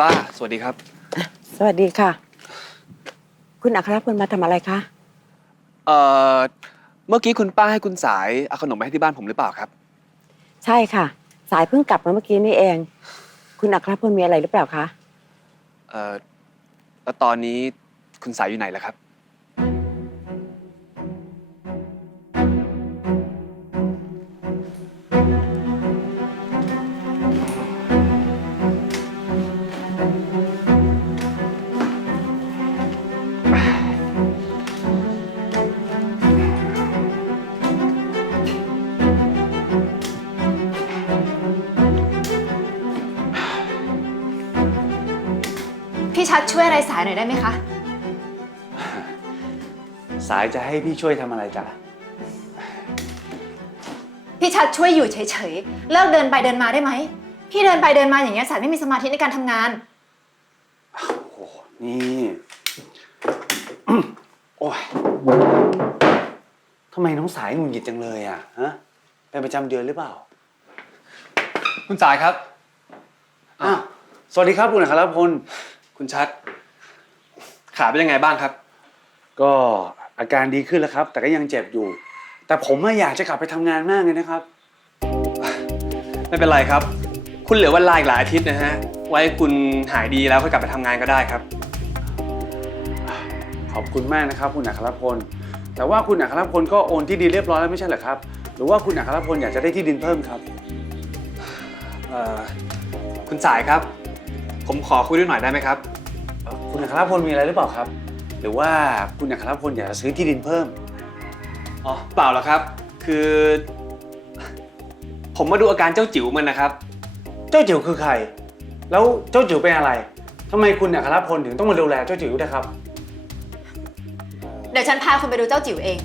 ป้า สวัสดีครับ สวัสดีค่ะ คุณอัครพลมาทำอะไรคะ เอ่อ เมื่อกี้คุณป้าให้คุณสายเอาขนมไปให้ที่บ้านผมหรือเปล่าครับ ใช่ค่ะ สายเพิ่งกลับมาเมื่อกี้นี่เอง คุณอัครพลมีอะไรหรือเปล่าคะ เอ่อ แล้วตอนนี้คุณสายอยู่ไหนล่ะครับ พี่ชัดช่วยอะไรสายหน่อยได้ไหมคะ สายจะให้พี่ช่วยทำอะไรจ๊ะพี่ชัดช่วยอยู่เฉยๆ เลิกเดินไปเดินมาได้ไหม พี่เดินไปเดินมาอย่างเงี้ยสายไม่มีสมาธิในการทำงาน โอ้โห นี่ โอ้ยทำไมน้องสายหงุดหงิดจังเลยอะฮะเป็นประจำเดือนหรือเปล่า คุณสายครับ อ้าว สวัสดีครับคุณอัครพล คุณชัด ขาเป็นยังไงบ้างครับ ก็อาการดีขึ้นแล้วครับ แต่ก็ยังเจ็บอยู่ แต่ผมอะอยากจะกลับไปทำงานมากเลยนะครับ ไม่เป็นไรครับ คุณเหลือเวันลาอีกหลายอาทิตย์นะฮะ ไว้คุณหายดีแล้วค่อยกลับไปทำงานก็ได้ครับ ขอบคุณมากนะครับ คุณอัครพล แต่ว่าคุณอัครพลก็โอนที่ดินเรียบร้อยแล้วไม่ใช่เหรอครับ หรือว่าคุณอัครพลอยากจะได้ที่ดินเพิ่มครับ เอ่อคุณสายครับ ผมขอคุยด้วยหน่อยได้ไหมครับเอ่อ คุณอัครพลมีอะไรหรือเปล่าครับ หรือว่าคุณอัครพลอยากจะซื้อที่ดินเพิ่ม อ๋อเปล่าหรอกครับ คือ ผมมาดูอาการเจ้าจิ๋วมันนะครับ เจ้าจิ๋วคือใคร แล้วเจ้าจิ๋วเป็นอะไรทำไมคุณอัครพลถึงต้องมาดูแลเจ้าจิ๋วด้วยครับ เดี๋ยวฉันพาคุณไปดูเจ้าจิ๋วเอง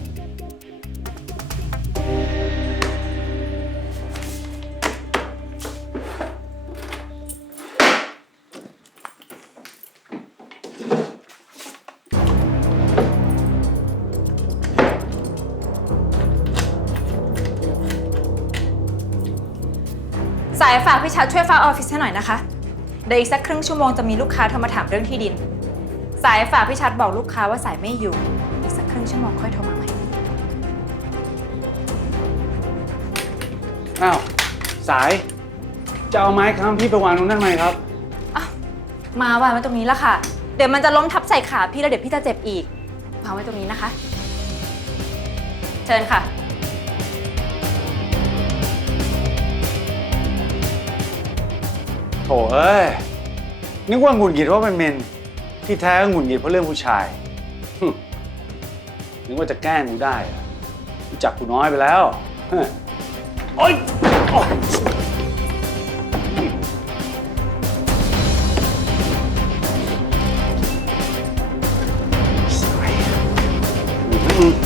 สายฝากพี่ชัดช่วยเฝ้าออฟฟิศให้หน่อยนะคะ เดี๋ยวอีกสักครึ่งชั่วโมงจะมีลูกค้าโทรมาถามเรื่องที่ดิน สายฝากพี่ชัดบอกลูกค้าว่าสายไม่อยู่ อีกสักครึ่งชั่วโมงค่อยโทรมาใหม่ อ้าวสาย จะเอาไม้ค้ำพี่ไปวางตรงนั้นไหมครับมาวางไว้ตรงนี้แล้วค่ะ เดี๋ยวมันจะล้มทับใส่ขาพี่แล้วเดี๋ยวพี่จะเจ็บอีกวางไว้ตรงนี้นะคะ เชิญค่ะ โถเอ้ย นึกว่าหงุดหงิดว่าเป็นเมน ที่แท้ก็หงุดหงิดเพราะเรื่องผู้ชายนึกว่าจะแกล้งกูได้รู้จักกูน้อยไปแล้วเฮ้โอ๊ยอืม